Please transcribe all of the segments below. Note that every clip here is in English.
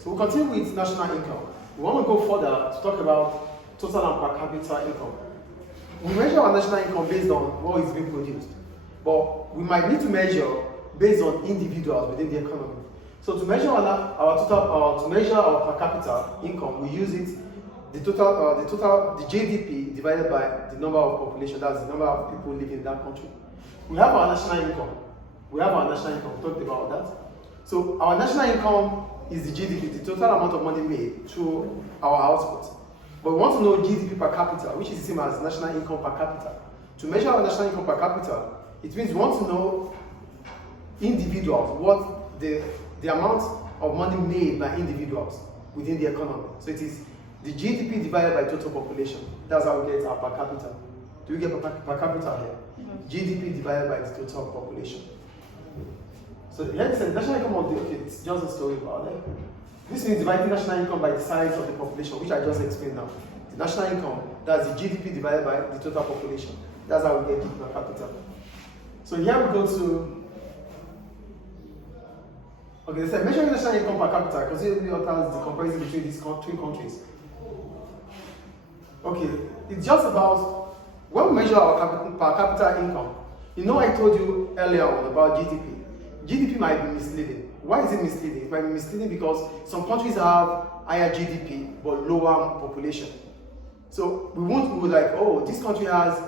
So we'll continue with national income. We want to go further to talk about total and per capita income. We measure our national income based on what is being produced, but we might need to measure based on individuals within the economy. So to measure to measure our per capita income, we use it the GDP divided by the number of population. That's the number of people living in that country. We have our national income. We talked about that. So our national income is the GDP, the total amount of money made through our output. But we want to know GDP per capita, which is the same as national income per capita. To measure our national income per capita, it means we want to know individuals, what the amount of money made by individuals within the economy. So it is the GDP divided by total population. That's how we get our per capita. Do we get per capita here? Mm-hmm. GDP divided by the total population. So let's say national income of the, okay, it's just a story about it. This means dividing national income by the size of the population, which I just explained now. The national income, that's the GDP divided by the total population. That's how we get GDP per capita. So here we go to, okay, they said measuring national income per capita considerably alters the comparison between these three countries. Okay, it's just about, when we measure our per capita income, you know I told you earlier on about GDP. GDP might be misleading. Why is it misleading? It might be misleading because some countries have higher GDP but lower population. So we won't go like, oh, this country has,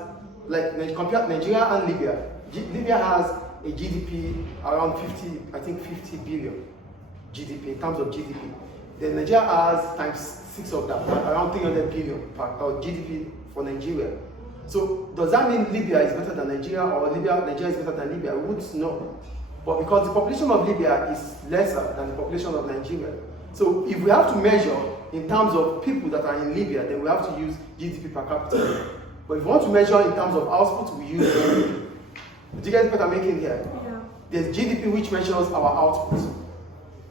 like compare Nigeria and Libya. Libya has a GDP around 50 billion GDP in terms of GDP. Then Nigeria has times 6 of that, around 300 billion GDP for Nigeria. So does that mean Libya is better than Nigeria or Nigeria is better than Libya? We wouldn't know. But because the population of Libya is lesser than the population of Nigeria. So if we have to measure in terms of people that are in Libya, then we have to use GDP per capita. But if we want to measure in terms of output, we use GDP. Do you get what I'm making here? Yeah. There's GDP which measures our output,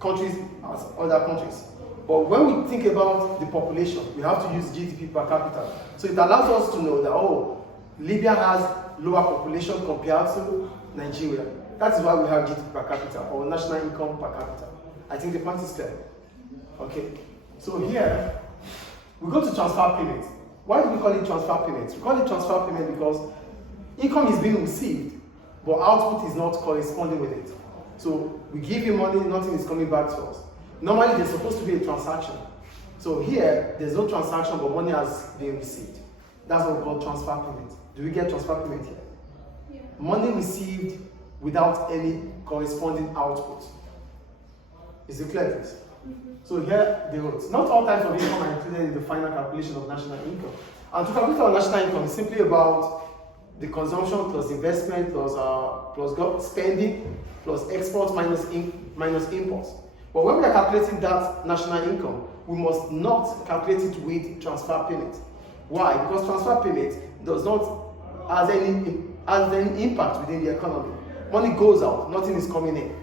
countries as other countries. But when we think about the population, we have to use GDP per capita. So it allows us to know that, oh, Libya has lower population compared to Nigeria. That is why we have GDP per capita or national income per capita. I think the point is clear. Okay. So here, we go to transfer payments. Why do we call it transfer payments? We call it transfer payment because income is being received, but output is not corresponding with it. So we give you money, nothing is coming back to us. Normally, there's supposed to be a transaction. So here, there's no transaction, but money has been received. That's what we call transfer payment. Do we get transfer payment here? Yeah. Money received without any corresponding output. Is it clear, this? Mm-hmm. So here they wrote, not all types of income are included in the final calculation of national income. And to calculate our national income is simply about the consumption plus investment plus spending plus export minus imports. But when we are calculating that national income, we must not calculate it with transfer payment. Why? Because transfer payment does not has any impact within the economy. Money goes out, nothing is coming in.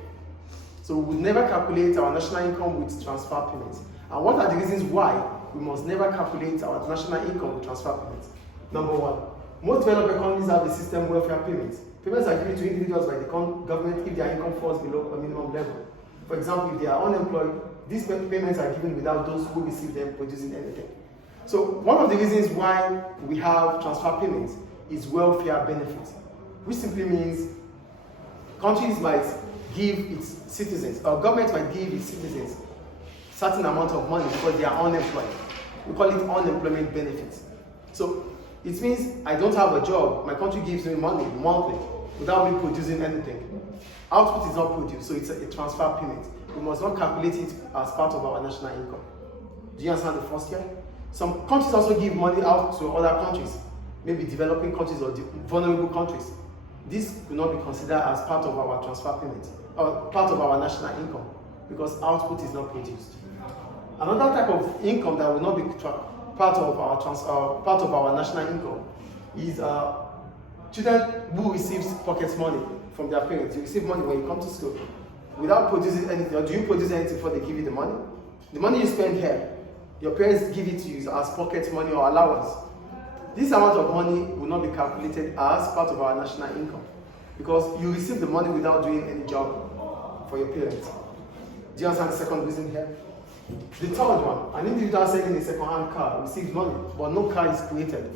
So we never calculate our national income with transfer payments. And what are the reasons why we must never calculate our national income with transfer payments? Number one, most developed economies have the system welfare payments. Payments are given to individuals by the government if their income falls below a minimum level. For example, if they are unemployed, these payments are given without those who receive them producing anything. So one of the reasons why we have transfer payments is welfare benefits, which simply means countries might give its citizens, or government might give its citizens certain amount of money because they are unemployed. We call it unemployment benefits. So it means I don't have a job, my country gives me money monthly without me producing anything. Output is not produced, so it's a transfer payment. We must not calculate it as part of our national income. Do you understand the first here? Some countries also give money out to other countries, maybe developing countries or vulnerable countries. This will not be considered as part of our transfer payment, or part of our national income, because output is not produced. Another type of income that will not be part of our national income is children who receive pocket money from their parents. You receive money when you come to school without producing anything, or do you produce anything before they give you the money? The money you spend here, your parents give it to you as pocket money or allowance. This amount of money will not be calculated as part of our national income because you receive the money without doing any job for your parents. Do you understand the second reason here? The third one, an individual selling a second-hand car receives money, but no car is created.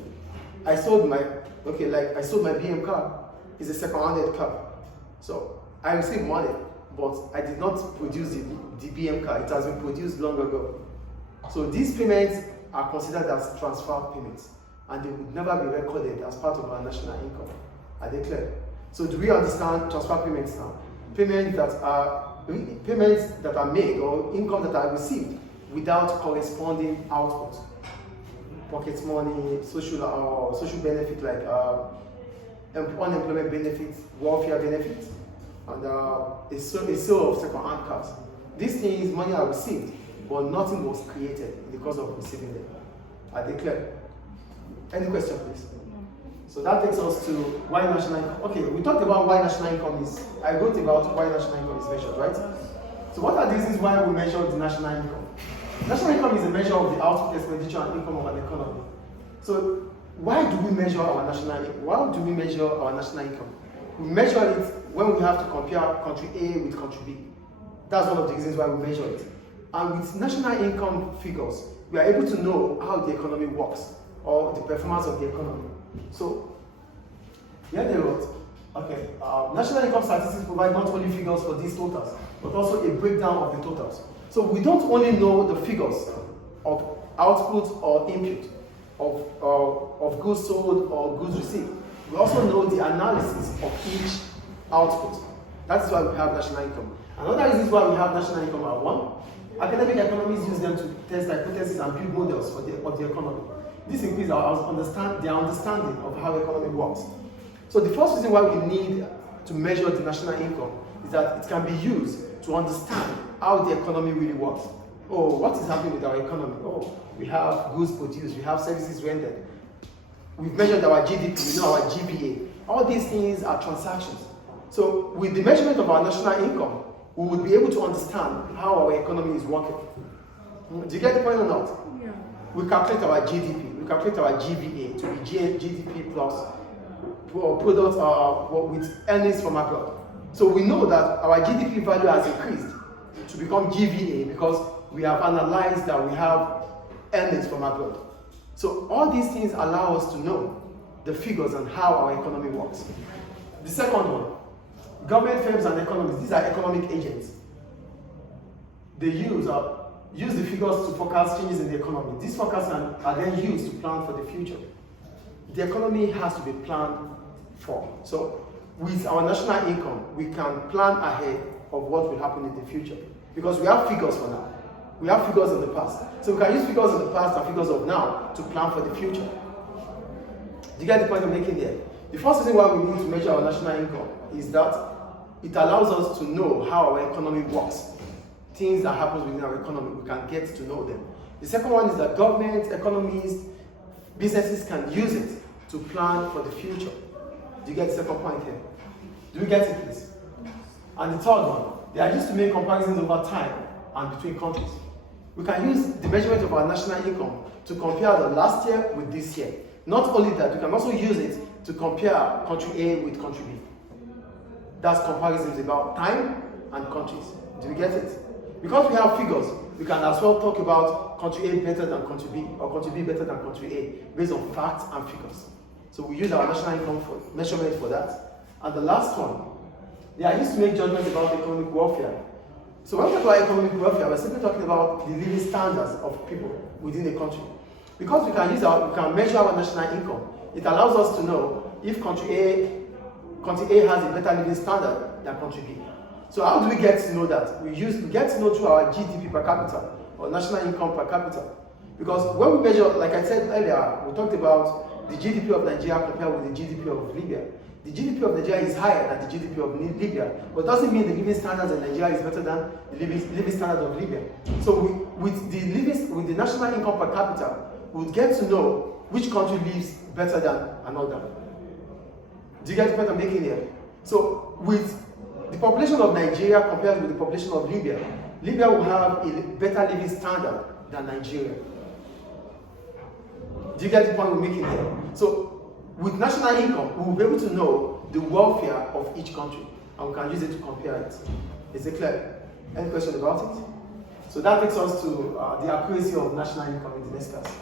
I sold my BM car. It's a second-handed car. So I received money, but I did not produce the BM car. It has been produced long ago. So these payments are considered as transfer payments, and they would never be recorded as part of our national income. Are they clear? So do we understand transfer payments now? Payments that are made or income that are received without corresponding output. Pocket money, social benefit like unemployment benefits, welfare benefits, and a sale of second-hand cars. These things, money are received, but nothing was created in the course of receiving them. Are they clear? Any question, please? So that takes us to why national income. Okay, we talked about why national income is. I wrote about why national income is measured, right? So what are the reasons why we measure the national income? National income is a measure of the output, expenditure, and income of an economy. So why do we measure our national income? Why do we measure our national income? We measure it when we have to compare country A with country B. That's one of the reasons why we measure it. And with national income figures, we are able to know how the economy works or the performance of the economy. So, here they wrote, okay, national income statistics provide not only figures for these totals, but also a breakdown of the totals. So we don't only know the figures of output or input, of goods sold or goods received. We also know the analysis of each output. That is why we have national income. Another reason why we have national income are one, academic economists use them to test hypotheses and build models of the economy. This increases their understanding of how the economy works. So the first reason why we need to measure the national income is that it can be used to understand how the economy really works. Oh, what is happening with our economy? Oh, we have goods produced, we have services rendered. We've measured our GDP, we know our GPA. All these things are transactions. So with the measurement of our national income, we would be able to understand how our economy is working. Do you get the point or not? Yeah. We calculate our GDP, we calculate our GVA to be GDP plus products with earnings from abroad. So we know that our GDP value has increased to become GVA because we have analyzed that we have earnings from abroad. So all these things allow us to know the figures and how our economy works. The second one, government firms and economists, these are economic agents. They use the figures to forecast changes in the economy. These forecasts are then used to plan for the future. The economy has to be planned for. So with our national income, we can plan ahead of what will happen in the future. Because we have figures for now. We have figures of the past. So we can use figures of the past and figures of now to plan for the future. Do you get the point I'm making here? The first reason why we need to measure our national income is that it allows us to know how our economy works. Things that happen within our economy, we can get to know them. The second one is that government, economies, businesses can use it to plan for the future. Do you get the second point here? Do you get it, please? And the third one, they are used to make comparisons over time and between countries. We can use the measurement of our national income to compare the last year with this year. Not only that, we can also use it to compare country A with country B. That's comparisons about time and countries. Do you get it? Because we have figures, we can as well talk about country A better than country B, or country B better than country A, based on facts and figures. So we use our national income for measurement for that. And the last one, they are used to make judgments about economic welfare. So when we talk about economic welfare, we're simply talking about the living standards of people within the country. Because we can measure our national income, it allows us to know if country A has a better living standard than country B. So how do we get to know that? We get to know through our GDP per capita, or national income per capita. Because when we measure, like I said earlier, we talked about the GDP of Nigeria compared with the GDP of Libya. The GDP of Nigeria is higher than the GDP of Libya, but doesn't mean the living standards in Nigeria is better than the living standards of Libya. So with the national income per capita, we would get to know which country lives better than another. Do you get the point I'm making here? So with the population of Nigeria compared with the population of Libya, Libya will have a better living standard than Nigeria. Do you get the point we're making here? So with national income, we will be able to know the welfare of each country, and we can use it to compare it. Is it clear? Any question about it? So that takes us to the accuracy of national income in the next class.